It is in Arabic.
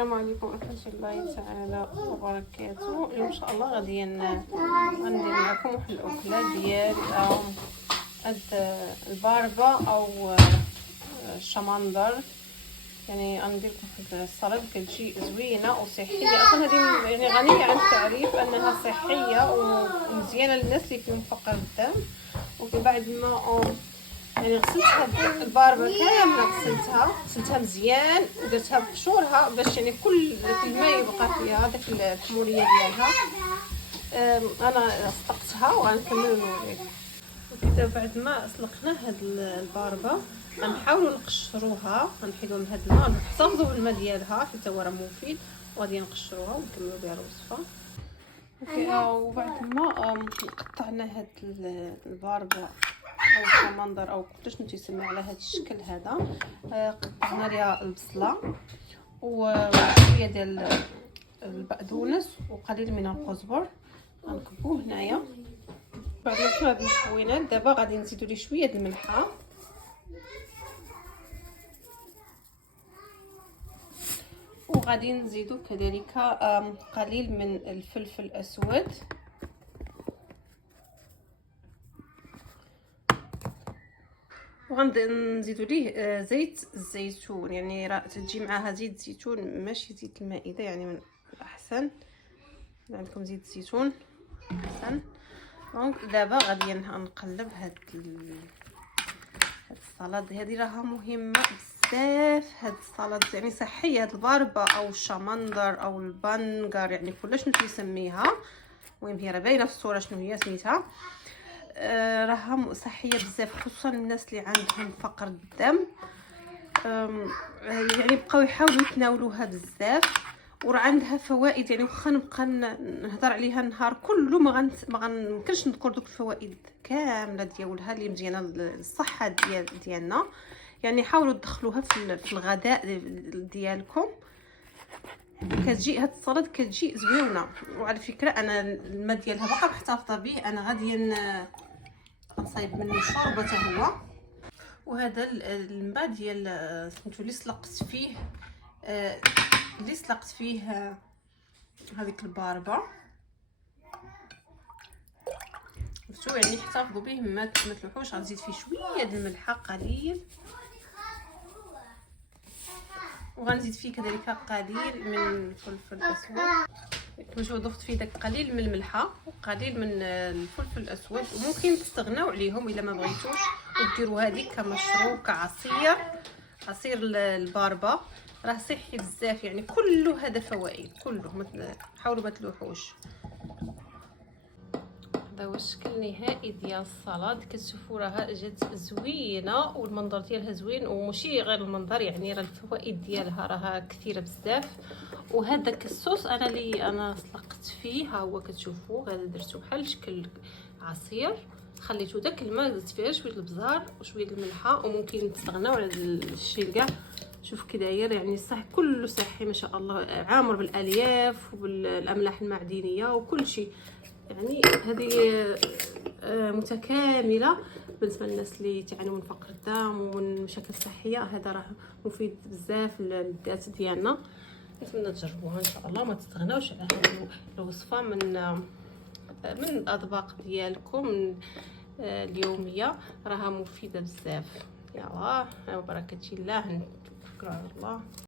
السلام عليكم ورحمة الله تعالى وبركاته. اليوم ان شاء الله غادي غندير لكم واحد الاكله ديال الباربه او الشمندر. يعني غندير لكم واحد السلطه كتجي زوينه وصحيه. اصلا هذه يعني غنيه عن التعريف انها صحيه ومزيانه للناس اللي فيهم فقر الدم. وفي بعد ما يعني غسلتها الباربه كامله، غسلتها مزيان ودرتها بشورها باش يعني كل الماء يبقى فيها داك الحموريه ديالها. انا سلقتها وغنكملوا نوريكم. وكذا بعد ما سلقنا هاد الباربه غنحاولوا نقشروها، غنحيدوا من هاد الماء، نحتفظوا بالماء ديالها حيت هو راه مفيد، وغادي نقشروها ونكملوا بها الوصفه. وبعد ما قطعنا هاد الباربه او الشمندر او كيفاش تيسمى على هذا الشكل هذا، قطعنا ليها البصله وشويه ديال البقدونس وقليل من القزبر غنكبوه هنايا. بعد ما كنا هاد المكونات دابا غادي نزيدو ليه شويه د الملحه وغادي نزيدو كذلك قليل من الفلفل الاسود وغنزيدو ليه زيت الزيتون. يعني راه تجي معاها زيت الزيتون ماشي زيت المائده، يعني من الاحسن عندكم زيت الزيتون احسن. دونك دابا غادي نقلب هاد السلطه هذه، راها مهمه بزاف. هاد السلطه يعني صحيه، هاد الباربه او الشمندر او البنغر يعني كلش شنو تيسميها. المهم هي راه باينه في الصوره شنو هي سميتها. راها صحيه بزاف، خصوصا الناس اللي عندهم فقر الدم. يعني بقاو يحاولوا يتناولوها بزاف، وراه عندها فوائد. يعني واخا نبقى نهضر عليها النهار كله ما غنمكنش نذكر دوك الفوائد كامله ديالها اللي مزيانه للصحه ديالنا. يعني حاولوا تدخلوها في الغداء ديالكم. كتجي هاد السلطه كتجي زوينه. وعلى فكره انا الماء ديالها باقا محتفظه به، انا غادي نصايب منه شوربه حتى هو. وهذا الماء ديال سميتو اللي سلقت فيه هذيك الباربه، شفتوا؟ يعني احتفظوا به ما تلوحوش. غنزيد فيه شويه د الملحه قليل، وغنزيد فيه كذلك قليل من الفلفل الاسود. كنتو ضفت فيه داك قليل من الملحه وقليل من الفلفل الاسود، وممكن تستغناو عليهم الا ما بغيتوش وديروا هذه كمشروب كعصير. عصير الباربه راه صحي بزاف، يعني كله هذا فوائد كله. حاولوا ما تلوحوش. هذا هو الشكل النهائي ديال السلطه. كتشوفوا راها جات زوينه والمنظر ديالها زوين، وماشي غير المنظر يعني راه الفوائد ديالها راها كثيره بزاف. وهذاك الصوص انا سلقت فيه، ها هو كتشوفوا. هذا درتو بحال شكل عصير، خليتو داك الماء، درت فيها شويه البزار وشويه الملحه، وممكن تستغناو على الشيء كاع. شوف كي داير، يعني صح كله صحي ما شاء الله، عامر بالالياف وبالاملاح المعدنيه وكل شيء. يعني هذه متكامله بالنسبه للناس اللي تعانوا من فقر الدم ومن مشاكل صحيه. هذا راه مفيد بزاف للذات ديالنا. نتمنى تجربوها ان شاء الله، ما تستغناوش على هذه الوصفه من الاطباق ديالكم اليوميه. راها مفيده بزاف. يلا وبركه الله، نتوكلوا على الله.